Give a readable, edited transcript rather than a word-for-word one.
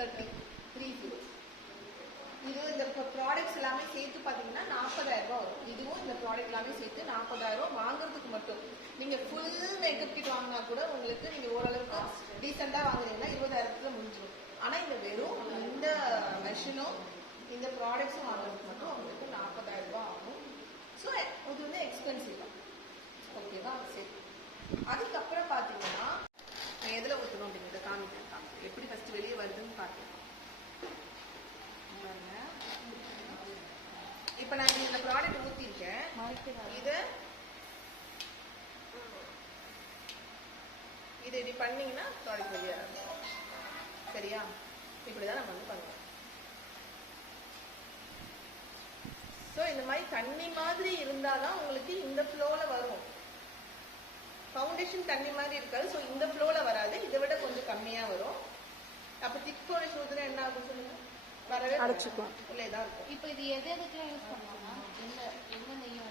30 30. இது இந்த ப்ராடக்ட்ஸ் எல்லாமே சேர்த்து பார்த்தீங்கன்னா 40,000 ரூபா வரும். இதுவும் இந்த ப்ராடக்ட் எல்லாமே சேர்த்து 40,000 ரூபா வாங்குறதுக்கு மட்டும். நீங்கள் ஃபுல் மேக்கப் கிட் வாங்கினா கூட உங்களுக்கு நீங்கள் ஓரளவுக்கு டீசெண்டாக வாங்குறீங்கன்னா 20,000 முடிஞ்சிடும். ஆனால் இந்த வெறும் இந்த மெஷினும் இந்த ப்ராடக்ட்ஸும் வாங்குறதுக்கு மட்டும் உங்களுக்கு 40,000 ரூபா ஆகும். ஸோ இது வந்து எக்ஸ்பென்சிவ் தான். ஓகேவா? சரி. அதுக்கப்புறம் பார்த்தீங்கன்னா நான் எதில் ஊற்றணும் அப்படிங்கிறத காமிக்கிறேன். எப்படி ஃபஸ்ட்டு வெளியே வருதுன்னு பார்க்கலாம். இப்போ நான் இந்த ப்ராடக்ட் ஊற்றிருக்கேன். இதை இப்படி பண்ணீங்கன்னா ப்ராடக்ட் வெளியே வரும். சரியா? இப்படிதான் நம்ம வந்து பண்ணுவோம். ஸோ இந்த மாதிரி தண்ணி மாதிரி இருந்தாதான் உங்களுக்கு இந்த ஃப்ளோவில் வரும். ஃபவுண்டேஷன் தண்ணி மாதிரி இருக்காது. ஸோ இந்த ஃப்ளோவில் வராது, இதை விட கொஞ்சம் கம்மியாக வரும். அப்போ திக் ஃபவுண்டேஷன் ஊற்றுனா என்ன ஆகும் சொல்லுங்க? வரவே அடைச்சிக்கலாம். உள்ளே தான் இருக்கும். இப்போ இது எது எதுக்கெல்லாம் யூஸ் பண்ணுவாங்க? என்ன நெய்யும்